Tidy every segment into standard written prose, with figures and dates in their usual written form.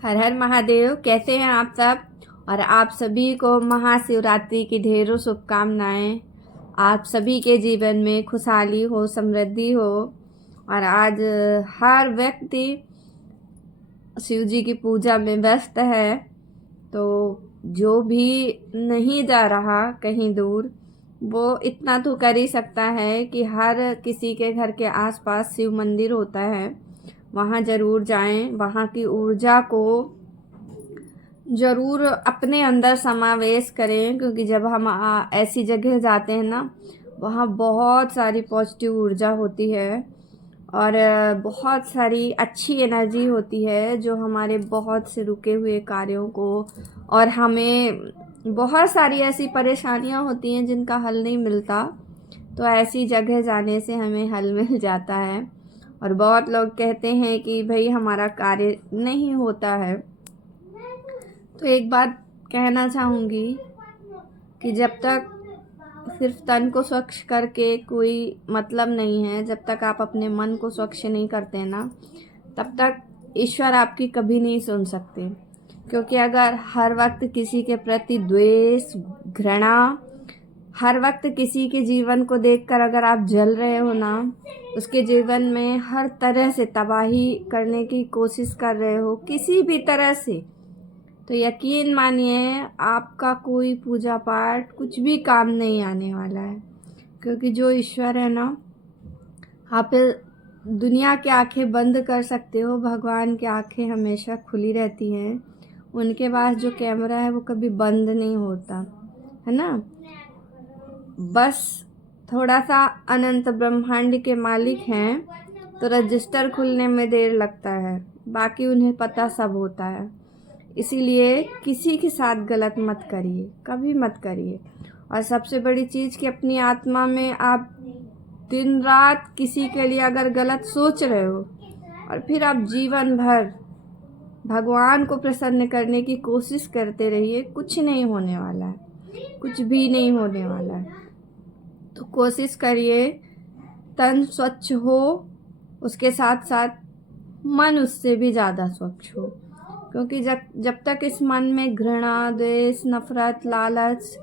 हर हर महादेव। कैसे हैं आप सब? और आप सभी को महाशिवरात्रि की ढेरों शुभकामनाएं। आप सभी के जीवन में खुशहाली हो, समृद्धि हो। और आज हर व्यक्ति शिव जी की पूजा में व्यस्त है, तो जो भी नहीं जा रहा कहीं दूर, वो इतना तो कर ही सकता है कि हर किसी के घर के आसपास शिव मंदिर होता है, वहाँ ज़रूर जाएं। वहाँ की ऊर्जा को ज़रूर अपने अंदर समावेश करें, क्योंकि जब हम ऐसी जगह जाते हैं ना, वहाँ बहुत सारी पॉजिटिव ऊर्जा होती है और बहुत सारी अच्छी एनर्जी होती है, जो हमारे बहुत से रुके हुए कार्यों को, और हमें बहुत सारी ऐसी परेशानियाँ होती हैं जिनका हल नहीं मिलता, तो ऐसी जगह जाने से हमें हल मिल जाता है। और बहुत लोग कहते हैं कि भाई हमारा कार्य नहीं होता है, तो एक बात कहना चाहूँगी कि जब तक सिर्फ तन को स्वच्छ करके कोई मतलब नहीं है, जब तक आप अपने मन को स्वच्छ नहीं करते ना, तब तक ईश्वर आपकी कभी नहीं सुन सकते। क्योंकि अगर हर वक्त किसी के प्रति द्वेष, घृणा, हर वक्त किसी के जीवन को देखकर अगर आप जल रहे हो ना, उसके जीवन में हर तरह से तबाही करने की कोशिश कर रहे हो किसी भी तरह से, तो यकीन मानिए आपका कोई पूजा पाठ कुछ भी काम नहीं आने वाला है। क्योंकि जो ईश्वर है ना, आप दुनिया की आंखें बंद कर सकते हो, भगवान की आंखें हमेशा खुली रहती हैं। उनके पास जो कैमरा है वो कभी बंद नहीं होता है ना। बस थोड़ा सा अनंत ब्रह्मांड के मालिक हैं, तो रजिस्टर खुलने में देर लगता है, बाकी उन्हें पता सब होता है। इसीलिए किसी के साथ गलत मत करिए, कभी मत करिए। और सबसे बड़ी चीज़ कि अपनी आत्मा में आप दिन रात किसी के लिए अगर गलत सोच रहे हो और फिर आप जीवन भर भगवान को प्रसन्न करने की कोशिश करते रहिए, कुछ नहीं होने वाला है, कुछ भी नहीं होने वाला है। तो कोशिश करिए तन स्वच्छ हो, उसके साथ साथ मन उससे भी ज़्यादा स्वच्छ हो। क्योंकि जब तक इस मन में घृणा, द्वेष, नफरत, लालच,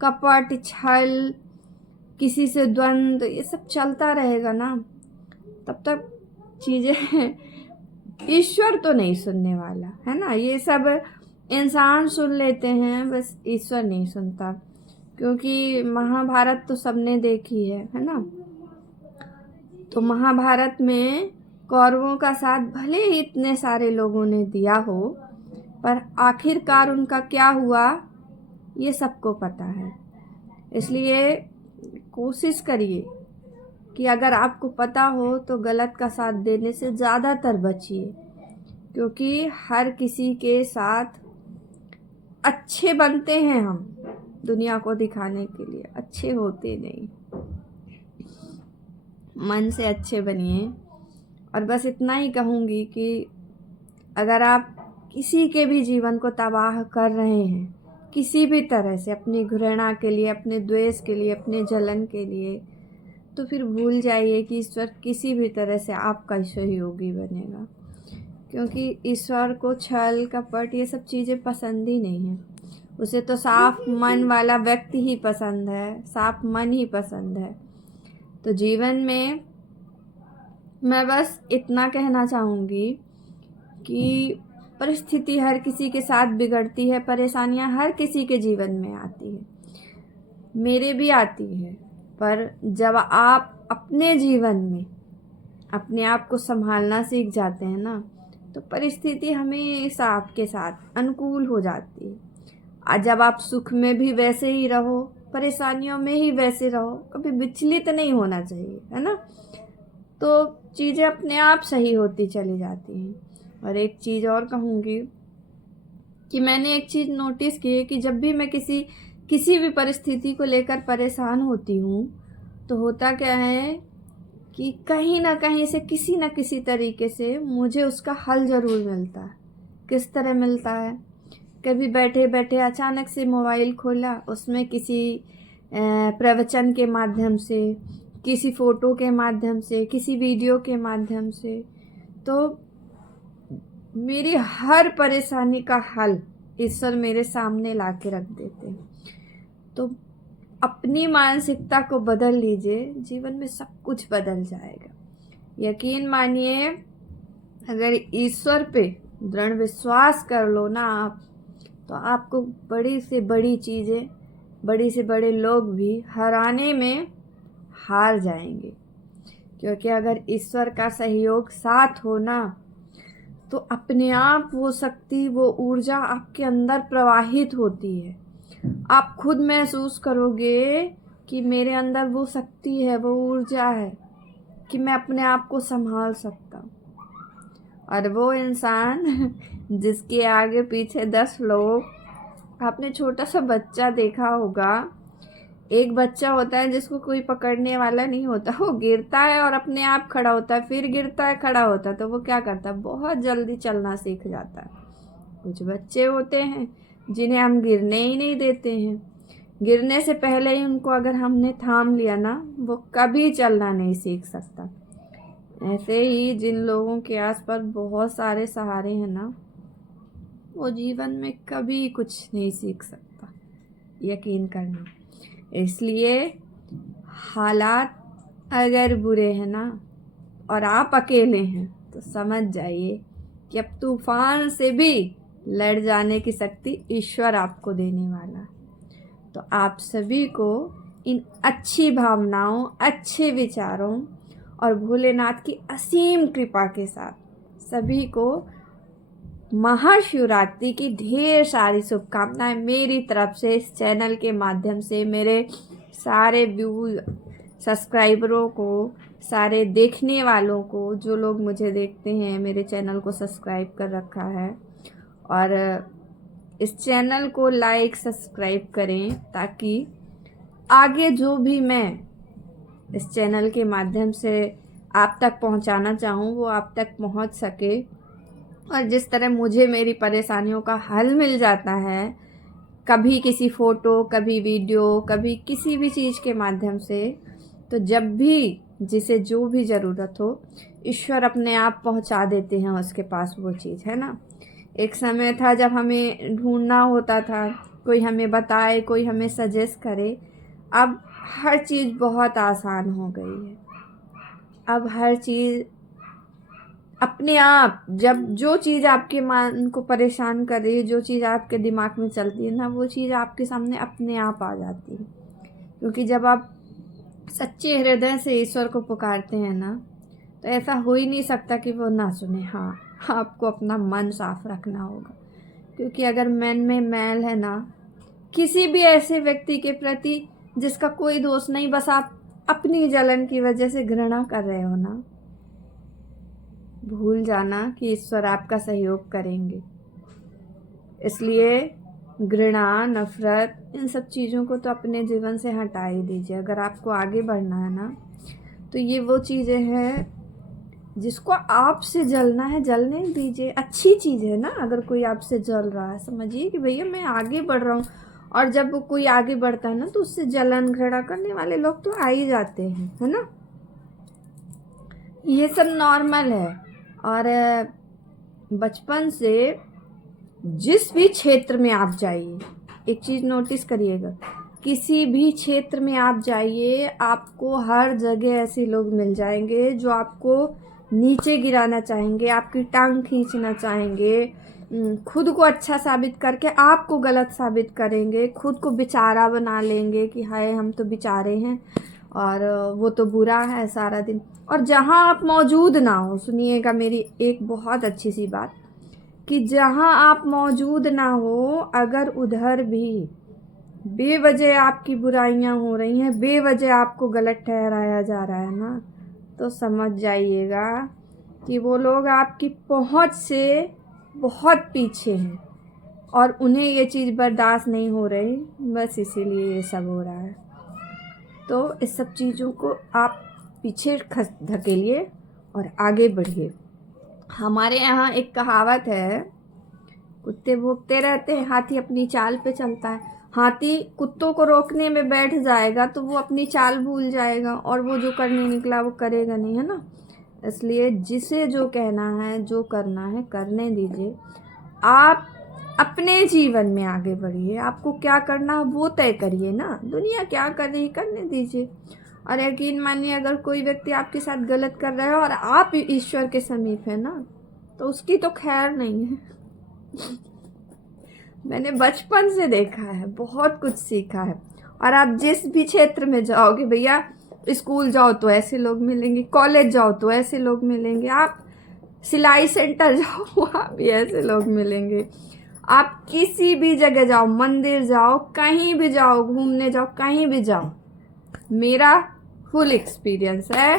कपट, छल, किसी से द्वंद्व, ये सब चलता रहेगा ना, तब तक चीज़ें ईश्वर तो नहीं सुनने वाला है ना। ये सब इंसान सुन लेते हैं, बस ईश्वर नहीं सुनता। क्योंकि महाभारत तो सबने देखी है ना। तो महाभारत में कौरवों का साथ भले ही इतने सारे लोगों ने दिया हो, पर आखिरकार उनका क्या हुआ ये सबको पता है। इसलिए कोशिश करिए कि अगर आपको पता हो तो गलत का साथ देने से ज़्यादातर बचिए। क्योंकि हर किसी के साथ अच्छे बनते हैं हम, दुनिया को दिखाने के लिए अच्छे होते नहीं। मन से अच्छे बनिए। और बस इतना ही कहूँगी कि अगर आप किसी के भी जीवन को तबाह कर रहे हैं किसी भी तरह से, अपनी घृणा के लिए, अपने द्वेष के लिए, अपने जलन के लिए, तो फिर भूल जाइए कि ईश्वर किसी भी तरह से आपका सहयोगी बनेगा। क्योंकि ईश्वर को छल, कपट, ये सब चीज़ें पसंद ही नहीं है। उसे तो साफ मन वाला व्यक्ति ही पसंद है, साफ मन ही पसंद है। तो जीवन में मैं बस इतना कहना चाहूँगी कि परिस्थिति हर किसी के साथ बिगड़ती है, परेशानियाँ हर किसी के जीवन में आती है, मेरे भी आती है। पर जब आप अपने जीवन में अपने आप को संभालना सीख जाते हैं ना, तो परिस्थिति हमेशा आपके साथ अनुकूल हो जाती है। और जब आप सुख में भी वैसे ही रहो, परेशानियों में ही वैसे रहो, कभी विचलित नहीं होना चाहिए, है ना। तो चीज़ें अपने आप सही होती चली जाती हैं। और एक चीज़ और कहूँगी कि मैंने एक चीज़ नोटिस की है कि जब भी मैं किसी भी परिस्थिति को लेकर परेशान होती हूँ, तो होता क्या है कि कहीं ना कहीं से, किसी न किसी तरीके से मुझे उसका हल ज़रूर मिलता है। किस तरह मिलता है? कभी बैठे बैठे अचानक से मोबाइल खोला, उसमें किसी प्रवचन के माध्यम से, किसी फ़ोटो के माध्यम से, किसी वीडियो के माध्यम से, तो मेरी हर परेशानी का हल ईश्वर मेरे सामने ला के रख देते हैं। तो अपनी मानसिकता को बदल लीजिए, जीवन में सब कुछ बदल जाएगा। यकीन मानिए, अगर ईश्वर पे दृढ़ विश्वास कर लो ना आप, तो आपको बड़ी से बड़ी चीज़ें, बड़ी से बड़े लोग भी हराने में हार जाएंगे। क्योंकि अगर ईश्वर का सहयोग साथ हो ना, तो अपने आप वो शक्ति, वो ऊर्जा आपके अंदर प्रवाहित होती है। आप खुद महसूस करोगे कि मेरे अंदर वो शक्ति है, वो ऊर्जा है कि मैं अपने आप को संभाल सकता हूँ। और वो इंसान जिसके आगे पीछे 10 लोग, आपने छोटा सा बच्चा देखा होगा, एक बच्चा होता है जिसको कोई पकड़ने वाला नहीं होता, वो गिरता है और अपने आप खड़ा होता है, फिर गिरता है, खड़ा होता है, तो वो क्या करता है, बहुत जल्दी चलना सीख जाता है। कुछ बच्चे होते हैं जिन्हें हम गिरने ही नहीं देते हैं, गिरने से पहले ही उनको अगर हमने थाम लिया ना, वो कभी चलना नहीं सीख सकता। ऐसे ही जिन लोगों के आसपास बहुत सारे सहारे हैं ना, वो जीवन में कभी कुछ नहीं सीख सकता, यकीन करना। इसलिए हालात अगर बुरे हैं ना और आप अकेले हैं, तो समझ जाइए कि अब तूफान से भी लड़ जाने की शक्ति ईश्वर आपको देने वाला है। तो आप सभी को इन अच्छी भावनाओं, अच्छे विचारों और भोलेनाथ की असीम कृपा के साथ सभी को महाशिवरात्रि की ढेर सारी शुभकामनाएं मेरी तरफ से, इस चैनल के माध्यम से मेरे सारे व्यू सब्सक्राइबरों को, सारे देखने वालों को, जो लोग मुझे देखते हैं, मेरे चैनल को सब्सक्राइब कर रखा है, और इस चैनल को लाइक सब्सक्राइब करें ताकि आगे जो भी मैं इस चैनल के माध्यम से आप तक पहुंचाना चाहूँ वो आप तक पहुंच सके। और जिस तरह मुझे मेरी परेशानियों का हल मिल जाता है, कभी किसी फ़ोटो, कभी वीडियो, कभी किसी भी चीज़ के माध्यम से, तो जब भी जिसे जो भी ज़रूरत हो, ईश्वर अपने आप पहुंचा देते हैं उसके पास वो चीज़, है ना। एक समय था जब हमें ढूंढना होता था, कोई हमें बताए, कोई हमें सजेस्ट करे। अब हर चीज़ बहुत आसान हो गई है। अब हर चीज़ अपने आप, जब जो चीज़ आपके मन को परेशान कर रही है, जो चीज़ आपके दिमाग में चलती है ना, वो चीज़ आपके सामने अपने आप आ जाती है। क्योंकि जब आप सच्चे हृदय से ईश्वर को पुकारते हैं ना, तो ऐसा हो ही नहीं सकता कि वो ना सुने। हाँ, आपको अपना मन साफ रखना होगा, क्योंकि अगर मन में मैल है ना, किसी भी ऐसे व्यक्ति के प्रति जिसका कोई दोष नहीं, बस आप अपनी जलन की वजह से घृणा कर रहे हो ना, भूल जाना कि ईश्वर आपका सहयोग करेंगे। इसलिए घृणा, नफरत, इन सब चीज़ों को तो अपने जीवन से हटा ही दीजिए। अगर आपको आगे बढ़ना है ना, तो ये वो चीज़ें हैं जिसको आपसे जलना है, जलने दीजिए। अच्छी चीज़ है ना, अगर कोई आपसे जल रहा है, समझिए कि भैया मैं आगे बढ़ रहा हूँ। और जब कोई आगे बढ़ता है ना, तो उससे जलन, घृणा करने वाले लोग तो आ ही जाते हैं, है ना। ये सब नॉर्मल है। और बचपन से जिस भी क्षेत्र में आप जाइए, एक चीज़ नोटिस करिएगा, किसी भी क्षेत्र में आप जाइए, आपको हर जगह ऐसे लोग मिल जाएंगे जो आपको नीचे गिराना चाहेंगे, आपकी टांग खींचना चाहेंगे, खुद को अच्छा साबित करके आपको गलत साबित करेंगे, खुद को बेचारा बना लेंगे कि हाय हम तो बेचारे हैं और वो तो बुरा है सारा दिन। और जहाँ आप मौजूद ना हो, सुनिएगा मेरी एक बहुत अच्छी सी बात, कि जहाँ आप मौजूद ना हो, अगर उधर भी बेवजह आपकी बुराइयां हो रही हैं, बेवजह आपको गलत ठहराया जा रहा है ना, तो समझ जाइएगा कि वो लोग आपकी पहुंच से बहुत पीछे हैं और उन्हें ये चीज़ बर्दाश्त नहीं हो रही, बस इसीलिए ये सब हो रहा है। तो इस सब चीज़ों को आप पीछे धकेलिए और आगे बढ़िए। हमारे यहाँ एक कहावत है, कुत्ते भौंकते रहते हैं, हाथी अपनी चाल पे चलता है। हाथी कुत्तों को रोकने में बैठ जाएगा तो वो अपनी चाल भूल जाएगा और वो जो करने निकला वो करेगा नहीं, है ना। इसलिए जिसे जो कहना है, जो करना है, करने दीजिए। आप अपने जीवन में आगे बढ़िए। आपको क्या करना है वो तय करिए ना, दुनिया क्या कर रही है करने दीजिए। और यकीन मानिए, अगर कोई व्यक्ति आपके साथ गलत कर रहा है और आप ईश्वर के समीप है ना, तो उसकी तो खैर नहीं है। मैंने बचपन से देखा है, बहुत कुछ सीखा है। और आप जिस भी क्षेत्र में जाओगे भैया, स्कूल जाओ तो ऐसे लोग मिलेंगे, कॉलेज जाओ तो ऐसे लोग मिलेंगे, आप सिलाई सेंटर जाओ वहाँ भी ऐसे लोग मिलेंगे, आप किसी भी जगह जाओ, मंदिर जाओ, कहीं भी जाओ, घूमने जाओ, कहीं भी जाओ, मेरा फुल एक्सपीरियंस है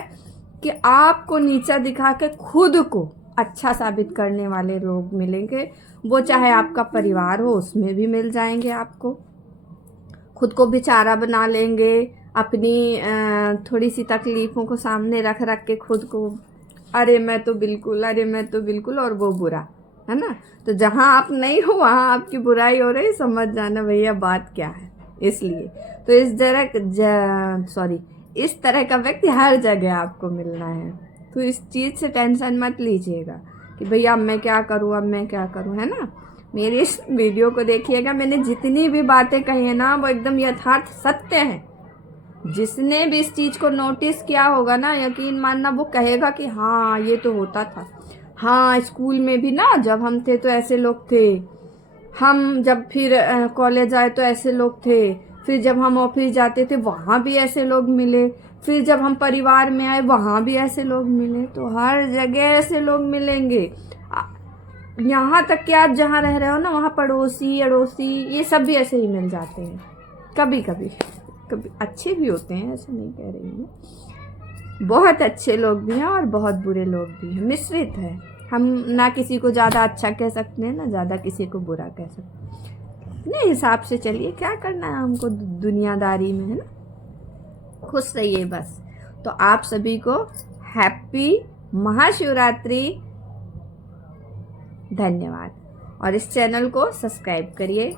कि आपको नीचा दिखा के खुद को अच्छा साबित करने वाले लोग मिलेंगे। वो चाहे आपका परिवार हो, उसमें भी मिल जाएंगे आपको। खुद को बेचारा बना लेंगे, अपनी थोड़ी सी तकलीफ़ों को सामने रख रख के खुद को, अरे मैं तो बिल्कुल, अरे मैं तो बिल्कुल, और वो बुरा है ना। तो जहाँ आप नहीं हो वहाँ आपकी बुराई हो रही, समझ जाना भैया बात क्या है। इसलिए तो इस तरह का व्यक्ति हर जगह आपको मिलना है। तो इस चीज़ से टेंशन मत लीजिएगा कि भैया अब मैं क्या करूँ, अब मैं क्या करूँ, है ना। मेरी इस वीडियो को देखिएगा, मैंने जितनी भी बातें कही है ना वो एकदम यथार्थ सत्य हैं। जिसने भी इस चीज़ को नोटिस किया होगा ना, यकीन मानना वो कहेगा कि हाँ ये तो होता था। हाँ, स्कूल में भी ना जब हम थे तो ऐसे लोग थे, हम जब फिर कॉलेज आए तो ऐसे लोग थे, फिर जब हम ऑफिस जाते थे वहाँ भी ऐसे लोग मिले, फिर जब हम परिवार में आए वहाँ भी ऐसे लोग मिले। तो हर जगह ऐसे लोग मिलेंगे। यहाँ तक कि आप जहाँ रह रहे हो ना, वहाँ पड़ोसी अड़ोसी ये सब भी ऐसे ही मिल जाते हैं। कभी कभी कभी अच्छे भी होते हैं, ऐसे नहीं कह रही हूँ। बहुत अच्छे लोग भी हैं और बहुत बुरे लोग भी हैं, मिश्रित है। हम ना किसी को ज़्यादा अच्छा कह सकते हैं, ना ज़्यादा किसी को बुरा कह सकते हैं। अपने हिसाब से चलिए, क्या करना है हमको दुनियादारी में, है ना। खुश रहिए बस। तो आप सभी को हैप्पी महाशिवरात्रि। धन्यवाद। और इस चैनल को सब्सक्राइब करिए।